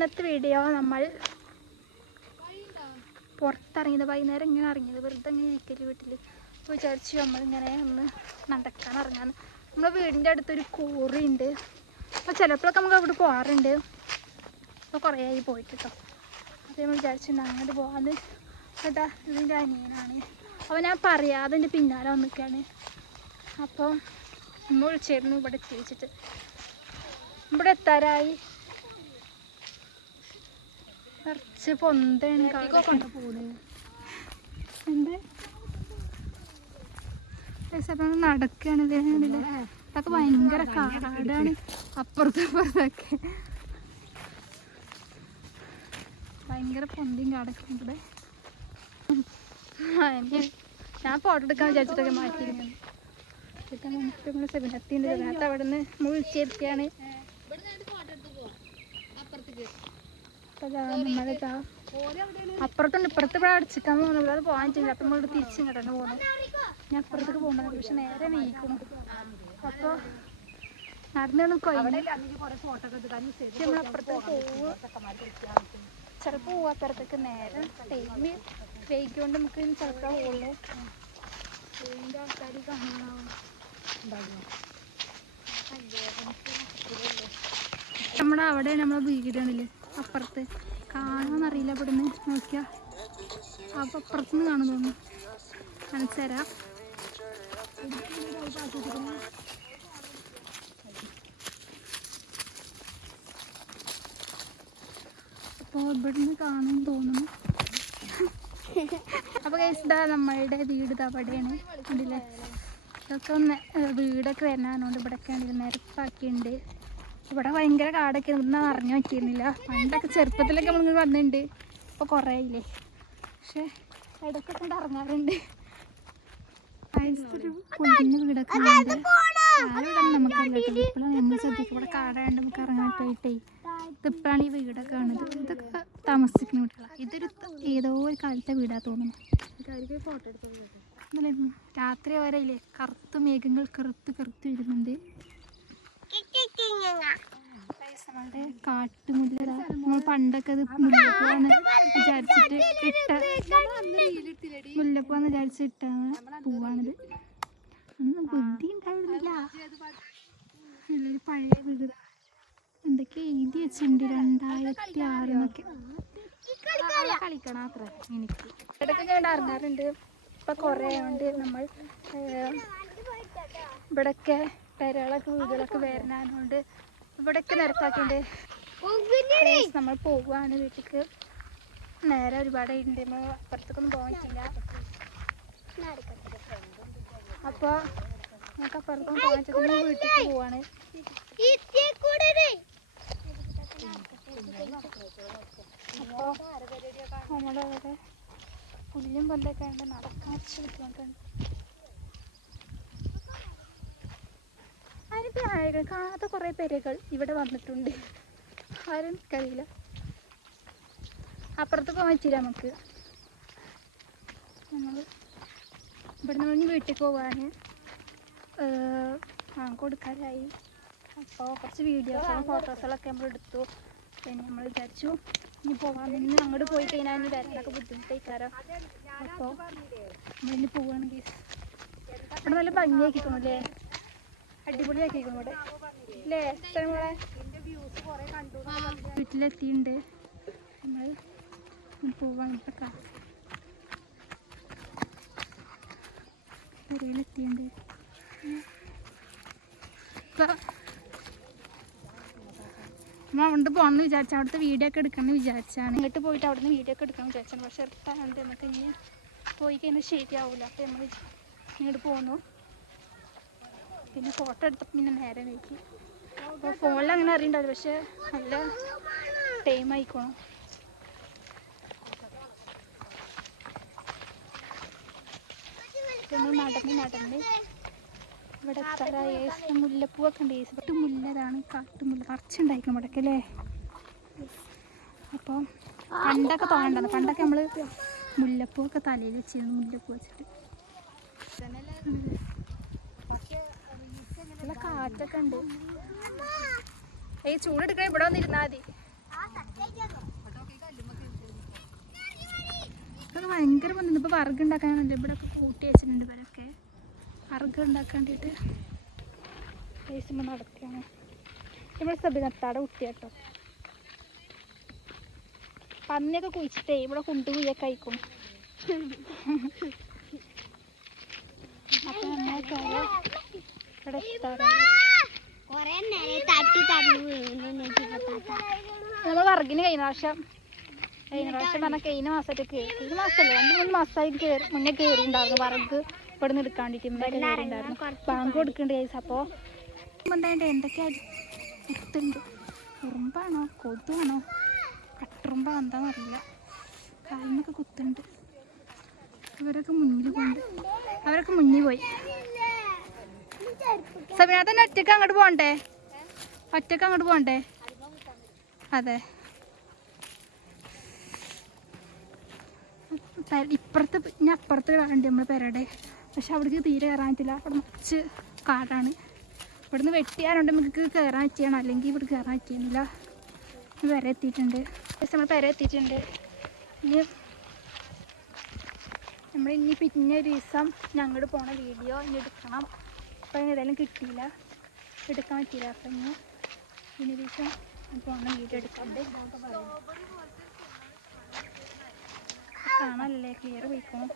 ഇന്നത്തെ വീഡിയോ നമ്മൾ പുറത്തിറങ്ങിയത് വൈകുന്നേരം ഇങ്ങനെ ഇറങ്ങിയത് വെറുതെ ഇങ്ങനെ ഇരിക്കല് വീട്ടിൽ അപ്പോൾ വിചാരിച്ചു നമ്മളിങ്ങനെ ഒന്ന് നടക്കാൻ ഇറങ്ങാൻ. നമ്മുടെ വീടിൻ്റെ അടുത്തൊരു കോറിയുണ്ട്. അപ്പോൾ ചിലപ്പോഴൊക്കെ നമുക്ക് അവിടെ പോകാറുണ്ട്. അപ്പോൾ കുറേ ആയി പോയിട്ട് കേട്ടോ. അപ്പോൾ നമ്മൾ വിചാരിച്ചിട്ടുണ്ട് അങ്ങോട്ട് പോകാമെന്ന്. കേട്ടാ ഇതിൻ്റെ അനിയനാണ്. അപ്പോൾ ഞാൻ പറയാതെ എൻ്റെ പിന്നാലെ വന്നിരിക്കുകയാണ്. അപ്പോൾ നമ്മൾ വിളിച്ചിരുന്നു ഇവിടെ എത്തിച്ചിട്ട്. ഇവിടെ എത്താറായി. കുറച്ച് പൊന്താണ് എന്ത് നടക്കുകയാണ്. ഇതിലെ അതൊക്കെ ഭയങ്കര കാടാണ്. അപ്പുറത്തൊക്കെ ഭയങ്കര പൊന്തിയും കാടൊക്കെ ഇവിടെ. ഞാൻ ഫോട്ടോ എടുക്കാൻ വിചാരിച്ചിട്ടൊക്കെ മാറ്റിയിരുന്നു. നമ്മൾ സെബിനത്തിൻ്റെ അതിനകത്ത് അവിടെ നിന്ന് നമ്മൾ വിളിച്ചിരുത്തിയാണ്. നമ്മളിതാ അപ്പുറത്തുണ്ട്. ഇപ്പുറത്ത് ഇവിടെ അടിച്ചിക്കാൻ പോകുന്നു. ഇവിടെ അത് പോകാൻ ചെയ്യില്ല. അപ്പം നമ്മളിവിടെ തിരിച്ചും കേട്ടോ പോകുന്നു. ഞാൻ അപ്പുറത്തേക്ക് പോകുന്നത് പക്ഷെ നേരെ നീക്കണം. അപ്പോൾ നടന്നു നമ്മളപ്പുറത്തേക്ക് പോവുക. ചിലപ്പോൾ പോവാത്തരത്തേക്ക് നേരെ ടൈം വൈകിക്കൊണ്ട് നമുക്ക് ചിലപ്പോൾ പോകുള്ളൂ. ഇതിൻ്റെ ആൾക്കാർ കാണാനാവും. നമ്മുടെ അവിടെ നമ്മളെ വീടാണില്ലേ അപ്പുറത്ത് കാണാമെന്നറിയില്ല. ഇവിടെ നിന്ന് നോക്കിയാൽ അപ്പോൾ അപ്പുറത്തുനിന്ന് കാണുന്നു തോന്നുന്നു. കാണിച്ചു തരാം. അപ്പോൾ ഇവിടുന്ന് കാണുമെന്ന് തോന്നുന്നു. അപ്പോൾ ഇതാ നമ്മളുടെ വീട് അവിടെയാണ്. കണ്ടില്ലേ ഇതൊക്കെ ഒന്ന് വീടൊക്കെ വരാനോണ്ട് ഇവിടെയൊക്കെ ആണെങ്കിൽ നിരപ്പാക്കിയിട്ടുണ്ട്. ഇവിടെ ഭയങ്കര കാടൊക്കെ ഇവിടുന്ന് അറിഞ്ഞു വയ്ക്കുന്നില്ല. പണ്ടൊക്കെ ചെറുപ്പത്തിലൊക്കെ നമ്മളിങ്ങനെ വന്നിട്ടുണ്ട്. ഇപ്പോൾ കുറേ ആയില്ലേ. പക്ഷെ ഇടയ്ക്കൊക്കെ കൊണ്ട് ഇറങ്ങാറുണ്ട്. പൊളിഞ്ഞ വീടൊക്കെ ഉണ്ട്. ആരും നമുക്കല്ല കേട്ടോ. ഇപ്പോഴാണ് നമ്മൾ ശ്രദ്ധിക്കും. ഇവിടെ കാടാണ്ട് നമുക്ക് ഇറങ്ങാനായിട്ടേ ഇതിപ്പോഴാണ് ഈ വീടൊക്കെ കാണുന്നത്. ഇതൊക്കെ താമസിക്കുന്ന വീടുകളാണ്. ഇതൊരു ഏതോ ഒരു കാലത്തെ വീടാ തോന്നുന്നു. ഫോട്ടോ എടുത്തു രാത്രി വരെയില്ലേ കറുത്ത് മേഘങ്ങൾ കറുത്ത് വരുന്നുണ്ട്. നമ്മളുടെ കാട്ടുമുല്ല നമ്മൾ പണ്ടൊക്കെ അത് മുല്ലപ്പൂവാന്ന് വിചാരിച്ചിട്ട് ഇട്ടാണ് പൂവാണിത്. ഒന്നും ബുദ്ധി ഉണ്ടായിരുന്നില്ല. നല്ലൊരു പഴയ വീട് എന്തൊക്കെ എഴുതി വെച്ചിട്ടുണ്ട് 2006 കളിക്കണം അത്ര. എനിക്ക് ഇടയ്ക്ക് ഞാൻ ഇറങ്ങാറുണ്ട്. ഇപ്പം കുറേ ഉണ്ട്. നമ്മൾ ഇവിടെയൊക്കെ പെരകളൊക്കെ വീടുകളൊക്കെ വരാനുണ്ട്. ഇവിടെയൊക്കെ നിരത്താക്കിണ്ട്. നമ്മൾ പോവുകയാണ് വീട്ടിലേക്ക്. നേരെ ഒരുപാട് ഉണ്ട്. നമ്മൾ അപ്പുറത്തേക്കൊന്നും പോകാൻ പറ്റില്ല. അപ്പോൾ നമുക്ക് അപ്പുറത്തൊന്നും പോകാൻ പറ്റില്ല. വീട്ടിലേക്ക് പോവാണ്. അപ്പോൾ നമ്മുടെ അവിടെ പുല്ലും പൊല്ലൊക്കെ ഉണ്ട്. നടക്കാൻ ശ്രമിക്കുന്നുണ്ട്. അതിനിപ്പോൾ കാണാത്ത കുറേ പേരുകൾ ഇവിടെ വന്നിട്ടുണ്ട്. ആരും എനിക്കറിയില്ല. അപ്പുറത്ത് പോകാൻ പറ്റില്ല നമുക്ക്. നമ്മൾ ഇവിടെ നിന്ന് വീട്ടിൽ പോകാൻ കൊടുക്കാനായി. അപ്പോൾ കുറച്ച് വീഡിയോസും ഫോട്ടോസുകളൊക്കെ നമ്മൾ എടുത്തു. പിന്നെ നമ്മൾ വിചാരിച്ചു ഇനി പോകാൻ നിന്ന് അങ്ങോട്ട് പോയി കഴിഞ്ഞാൽ ഇനി വരാനൊക്കെ ബുദ്ധിമുട്ടായിക്കാരം. അപ്പോൾ നമ്മളിനി പോവുകയാണെങ്കിൽ ഇവിടെ നല്ല ഭംഗിയാക്കിക്കണം അല്ലേ. അടിപൊളിയാക്കിക്കണം ഇവിടെ അല്ലേ. നമ്മളെ വീട്ടിലെത്തിയിട്ടുണ്ട്. നമ്മൾ പോവാൻ പെരയിലെത്തിയിട്ടുണ്ട്. ഇപ്പം നമ്മൾ അവിടെ പോകണമെന്ന് വിചാരിച്ചാൽ അവിടുത്തെ വീഡിയോ ഒക്കെ എടുക്കണമെന്ന് വിചാരിച്ചാണ്. ഇങ്ങോട്ട് പോയിട്ട് അവിടെ നിന്ന് വീഡിയോ ഒക്കെ എടുക്കാമെന്ന് വിചാരിച്ചാണ്. പക്ഷെ എടുത്താണ്ട് നമുക്ക് ഇനി പോയി കഴിഞ്ഞാൽ ശരിയാവില്ല. അപ്പോൾ നമ്മൾ ഇങ്ങോട്ട് പോന്നു. പിന്നെ ഫോട്ടോ എടുത്തപ്പോൾ പിന്നെ നേരെ നോക്കി. അപ്പോൾ ഫോണിൽ അങ്ങനെ അറിയണ്ടാവില്ല. പക്ഷെ നല്ല ടൈം ആയിക്കോണം. നമ്മൾ നടന്ന് ഇവിടെ എത്ര മുല്ലപ്പൂവൊക്കെ ഉണ്ട്. ഏസിട്ട് മുല്ലതാണ് കാട്ടുമുല്ല നിറച്ചുണ്ടായിരിക്കും ഇവിടെയൊക്കെ അല്ലേ. അപ്പോൾ പണ്ടൊക്കെ തോന്നണ്ടത്. പണ്ടൊക്കെ നമ്മൾ മുല്ലപ്പൂവൊക്കെ തലയിൽ വെച്ചിരുന്നു. മുല്ലപ്പൂ വെച്ചിട്ട് നല്ല കാറ്റൊക്കെ ഉണ്ട്. ചൂടെടുക്കാൻ ഇവിടെ വന്നിരുന്നാൽ മതി. ഇതൊക്കെ ഭയങ്കര ബന്ധം. ഇപ്പോൾ വറുക് ഉണ്ടാക്കാനാണല്ലോ ഇവിടെ ഒക്കെ കൂട്ടി വെച്ചിട്ടുണ്ട്. ഇവരൊക്കെ വറുക് ഉണ്ടാക്കാൻ വേണ്ടിയിട്ട് കേസുമ്പോൾ നടക്കുകയാണ്. ഇവിടെ സബിനത്താടെ കുട്ടി കേട്ടോ. പന്നിയൊക്കെ കുഴിച്ചിട്ടേ ഇവിടെ കൊണ്ടുപോയൊക്കെ അയക്കും. അപ്പം ഇവിടെ എത്താറായി. നമ്മൾ വറുകിന് കഴിഞ്ഞ പ്രാവശ്യം പറഞ്ഞാൽ കഴിഞ്ഞ മാസമായിട്ട് കഴിഞ്ഞ മാസമല്ലേ 2-3 മാസമായി മുന്നേ കയറിയിട്ടുണ്ടായിരുന്നു. വറുക് ഇവിടെ നിന്ന് എടുക്കാണ്ടിട്ട് കയറിയിട്ടുണ്ടായിരുന്നു. ബാങ്ക് കൊടുക്കുന്നുണ്ട് കേസ്. അപ്പോൾ എന്തായിട്ട് എന്തൊക്കെയാണ് എടുത്തുണ്ട്. ഉറുമ്പാണോ കൊതുവാണോ കട്ടുറുമ്പോ എന്താണെന്നറിയില്ല. കാലിനൊക്കെ കുത്തുണ്ട്. ഇവരൊക്കെ മുന്നിൽ പോയി. സബിന തന്നെ ഒറ്റക്ക് അങ്ങോട്ട് പോകണ്ടേ? അതെ, അപ്പുറത്ത് കാണുന്നുണ്ട് നമ്മൾ പെരയുടെ. പക്ഷെ അവിടേക്ക് തീരെ കയറാൻ പറ്റില്ല. അവിടെ നിറച്ച് കാടാണ്. ഇവിടുന്ന് വെട്ടിയാലുണ്ട് നമുക്ക് കയറാൻ പറ്റിയാണ്. അല്ലെങ്കിൽ ഇവിടെ കയറാൻ പറ്റിയിരുന്നില്ല. പെര എത്തിയിട്ടുണ്ട്. ഇനി പിന്നെ ഒരു ദിവസം ഞങ്ങൾ പോണ വീഡിയോ ഇനി എടുക്കണം. അപ്പം ഏതായാലും കിട്ടിയില്ല, എടുക്കാൻ പറ്റിയില്ല. അപ്പം ഇനി ദിവസം പോണ വീഡിയോ എടുക്കാണ്ട് കാണാനല്ലേ ക്ലിയർ പോയിക്കോണം.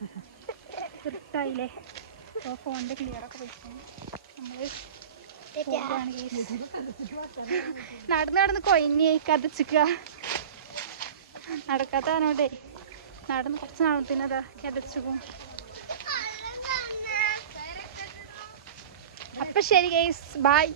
ഇരുട്ടായില്ലേ. അപ്പോൾ ഫോണിൻ്റെ ക്ലിയറൊക്കെ പോയിക്കോണം. നമ്മൾ നടന്ന് കൊയിനി കതച്ചിക്കുക. നടക്കാത്തതിനോടെ നടന്ന് കുറച്ച് നാളത്തിനതാ കതച്ചു പോകും. അപ്പം ശരി ഗൈസ്, ബൈ.